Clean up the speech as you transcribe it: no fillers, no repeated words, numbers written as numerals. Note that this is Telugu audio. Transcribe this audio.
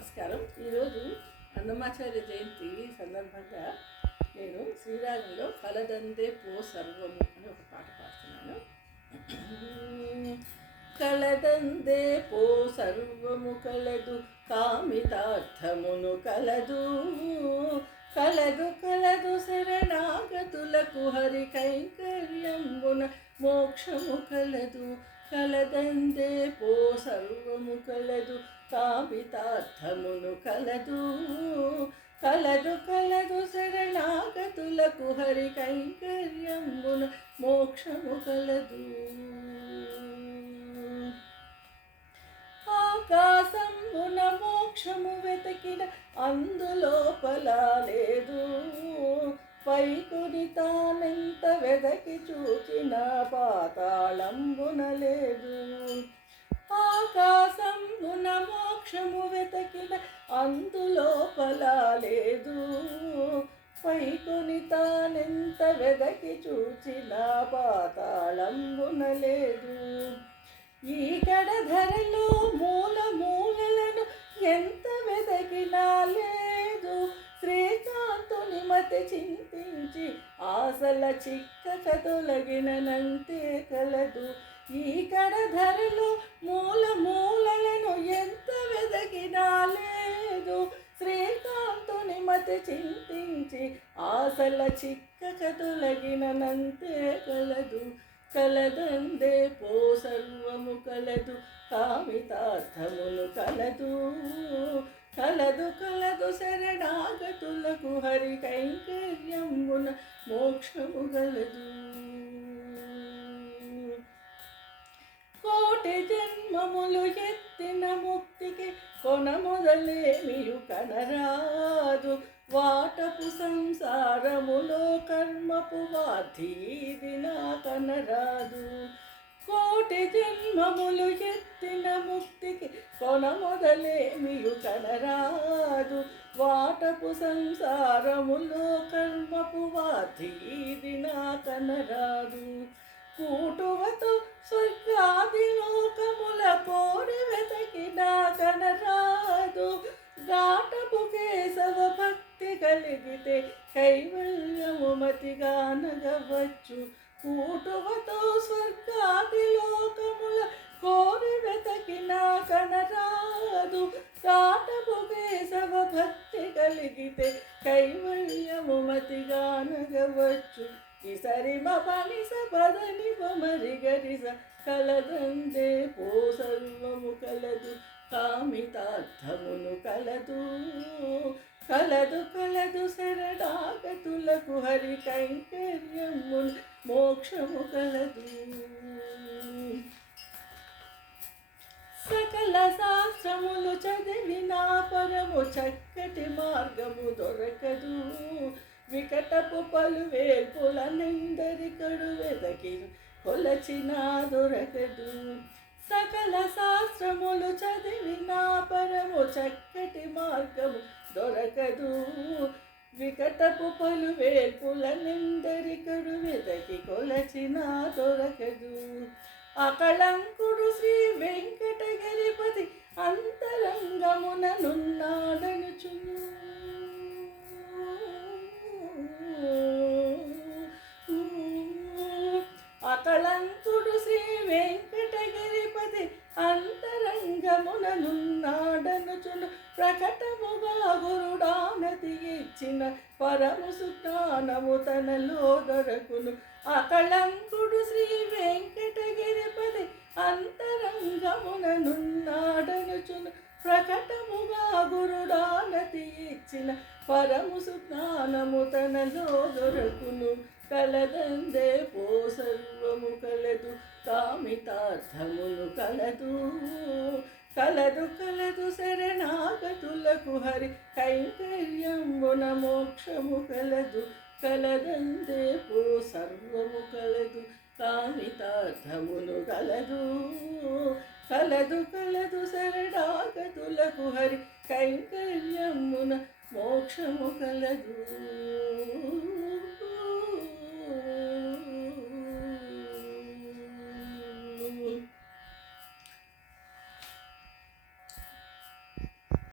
నమస్కారం. ఈరోజు అన్నమాచార్య జయంతి సందర్భంగా నేను శ్రీరాగంలో కలదందే పో సర్వము అని ఒక పాట పాడుతున్నాను. కలదందే పో సర్వము కలదు కామితార్థమును కలదు కలదు కలదు శరణాగతులకు హరి కైంకర్యంబున మోక్షము కలదు కలదందే పో సర్వము కలదు కామితార్థమును కలదు కలదు కలదు శరణాగతులకు హరి కైంకర్యంబున మోక్షము కలదు. ఆకాశంబున మోక్షము వెతికిన అందులోపల లేదు, పైకుని తానెంత వెదకి చూచిన పాతాళంబున లేదు. ఆకాశంబున మోక్షము వెతికిన అందులోపల లేదు, పైకుని తానెంత వెదకి చూచిన పాతాళంబున లేదు. ఈకడ ధరలో మూల మూలలను ఎంత వెదకినా లేదు, శ్రీకాంతుని మతి చింతించి ఆశల చిక్కక తొలగినంతే కలదు. ఈకడ ధరలో మూల మూలలను ఎంత వెదకినా లేదు, శ్రీకాంతుని మతి చింతించి ఆశల చిక్కక తొలగినంతే కలదు. కలదందే పో సర్వము కలదు కామితార్థమును కలదు కలదు కలదు శరణాగతులకు హరి కైంకర్యంబున మోక్షము గలదు. కోటి జన్మములు ఎత్తిన ముక్తికి కొన మొదలేమియు కనరాదు, వాటపు సంసారములో కర్మపు వాధీది నా కనరాదు. కోటి జన్మములు ఎత్తిన ముక్తికి కొన మొదలేమియు కనరాదు, వాటపు సంసారములో కర్మపు వాధీది నా కనరాదు. కూటువతో స్వర్గాది లోకముల కోరి వెతకినా కనరాదు, గాటపు కేశవ భక్తి కలిగితే కైవల్యము మతిగానగవచ్చు. కూటువతో స్వర్గాది లోకముల కోరి వెతకినా కనరాదు, గాటపు కేశవ భక్తి కలిగితే కైవల్యము మతిగానగవచ్చు. సరిమ పనిస పదని పమరి గరిస కలదందే పో సర్వము కలదు కామితార్థమును కలదు కలదు కలదు శరణాగతులకు హరి కైంకర్యమున మోక్షము కలదు. సకల శాస్త్రములు చదివినా పరము చక్కటి మార్గము దొరకదు, వికటపు పలువేల్పులనెందరికడు వెదకి కొలచినా దొరకదు. సకల శాస్త్రములు చదివినా పరము చక్కటి మార్గము దొరకదు, వికటపు పలువేల్పులనెందరికడు వెదకి కొలచినా దొరకదు. అకళంకుడు శ్రీ వెంకటగిరిపతి అంతరంగముననున్నాడనుచు, అకళంకుడు శ్రీ వెంకటగిరిపతి అంతరంగముననున్నాడనుచును, ప్రకటముగా గురుడానతి ఇచ్చిన పరము సుజ్ఞానము తనలో దొరకును. అకళంకుడు శ్రీ వెంకటగిరిపతి అంతరంగముననున్నాడనుచును, ప్రకటముగా గురుడానతి ఇచ్చిన పరము సుజ్ఞానము తనలో దొరకును. కలదందే పో సర్వము కలదు కామితార్థమును కలదు కలదు కలదు శరణాగతులకు హరి కైంకర్యంబున మోక్షము కలదు. కలదందే పో సర్వము కలదు కామితార్థమును కలదు కలదు కలదు శరణాగతులకు హరి కైంకర్యమున మోక్షము కలదు.